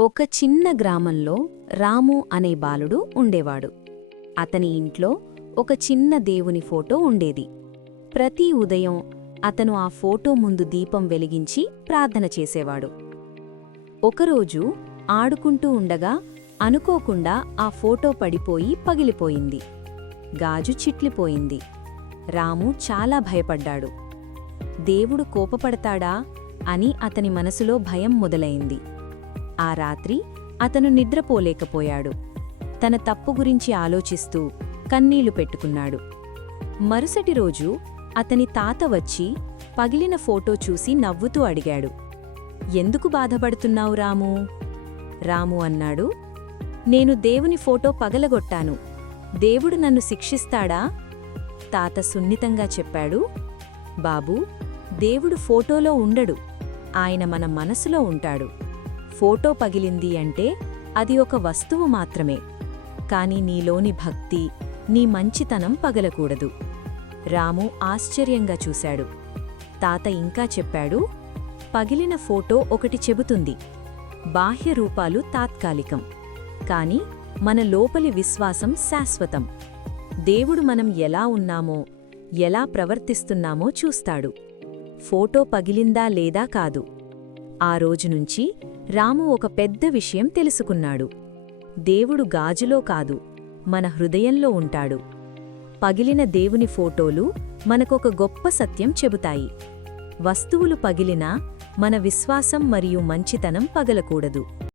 ఒక చిన్న గ్రామంలో రాము అనే బాలుడు ఉండేవాడు. అతని ఇంట్లో ఒక చిన్న దేవుని ఫోటో ఉండేది. ప్రతి ఉదయం అతను ఆ ఫోటో ముందు దీపం వెలిగించి ప్రార్థన చేసేవాడు. ఒకరోజు ఆడుకుంటూ ఉండగా అనుకోకుండా ఆ ఫోటో పడిపోయి పగిలిపోయింది. గాజు చిట్లిపోయింది. రాము చాలా భయపడ్డాడు. దేవుడు కోపపడతాడా అని అతని మనసులో భయం మొదలైంది. ఆ రాత్రి అతను నిద్రపోలేకపోయాడు. తన తప్పు గురించి ఆలోచిస్తూ కన్నీళ్లు పెట్టుకున్నాడు. మరుసటి రోజు అతని తాత వచ్చి పగిలిన ఫోటో చూసి నవ్వుతూ అడిగాడు, "ఎందుకు బాధపడుతున్నావు రాము?" రాము అన్నాడు, "నేను దేవుని ఫోటో పగలగొట్టాను. దేవుడు నన్ను శిక్షిస్తాడా?" తాత సున్నితంగా చెప్పాడు, "బాబూ, దేవుడు ఫోటోలో ఉండడు. ఆయన మన మనసులో ఉంటాడు. ఫోటో పగిలింది అంటే అది ఒక వస్తువు మాత్రమే. కాని నీలోని భక్తి, నీ మంచితనం పగలకూడదు." రాము ఆశ్చర్యంగా చూశాడు. తాత ఇంకా చెప్పాడు, "పగిలిన ఫోటో ఒకటి చెబుతుంది. బాహ్య రూపాలు తాత్కాలికం, కాని మన లోపలి విశ్వాసం శాశ్వతం. దేవుడు మనం ఎలా ఉన్నామో, ఎలా ప్రవర్తిస్తున్నామో చూస్తాడు. ఫోటో పగిలిందా లేదా కాదు." ఆ రోజునుంచి రాము ఒక పెద్ద విషయం తెలుసుకున్నాడు. దేవుడు గాజులో కాదు, మన హృదయంలో ఉంటాడు. పగిలిన దేవుని ఫోటోలు మనకొక గొప్ప సత్యం చెబుతాయి. వస్తువులు పగిలినా మన విశ్వాసం మరియు మంచితనం పగలకూడదు.